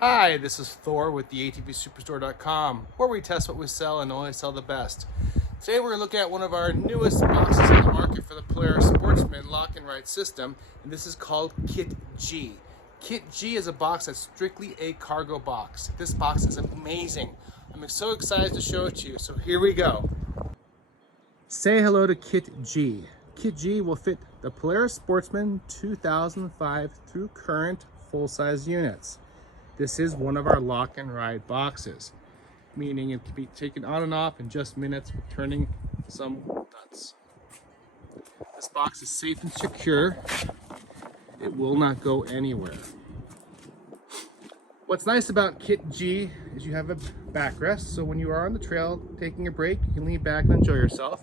Hi, this is Thor with the ATVSuperstore.com, where we test what we sell and only sell the best. Today we're going to look at one of our newest boxes on the market for the Polaris Sportsman lock and ride system, and this is called Kit G. Kit G is a box that's strictly a cargo box. This box is amazing. I'm so excited to show it to you, so here we go. Say hello to Kit G. Kit G will fit the Polaris Sportsman 2005 through current full-size units. This is one of our lock and ride boxes, meaning it can be taken on and off in just minutes with turning some nuts. This box is safe and secure. It will not go anywhere. What's nice about Kit G is you have a backrest, so when you are on the trail taking a break, you can lean back and enjoy yourself.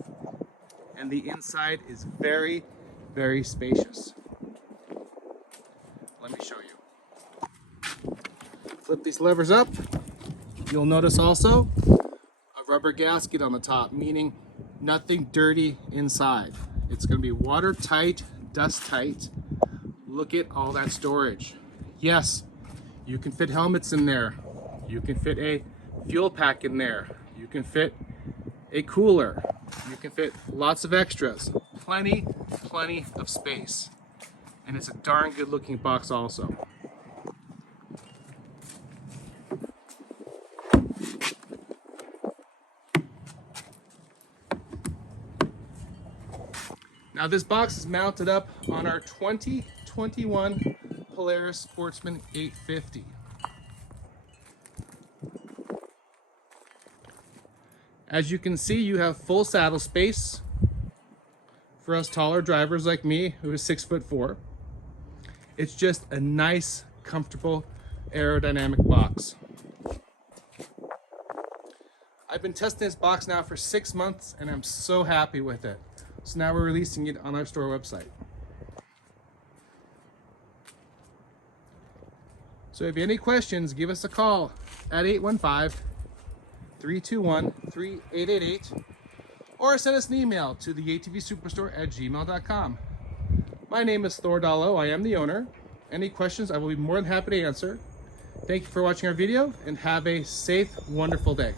And the inside is very, very spacious. Let me show you. Flip these levers up. You'll notice also a rubber gasket on the top, meaning nothing dirty inside. It's going to be watertight, dust tight. Look at all that storage. Yes, you can fit helmets in there. You can fit a fuel pack in there. You can fit a cooler. You can fit lots of extras. Plenty of space. And it's a darn good looking box also. Now this box is mounted up on our 2021 Polaris Sportsman 850. As you can see, you have full saddle space for us taller drivers like me, who is 6'4". It's just a nice, comfortable, aerodynamic box. I've been testing this box now for 6 months and I'm so happy with it. So now we're releasing it on our store website. So if you have any questions, give us a call at 815-321-3888 or send us an email to the atvsuperstore@gmail.com. My name is Thor Dallo. I am the owner. Any questions, I will be more than happy to answer. Thank you for watching our video and have a safe, wonderful day.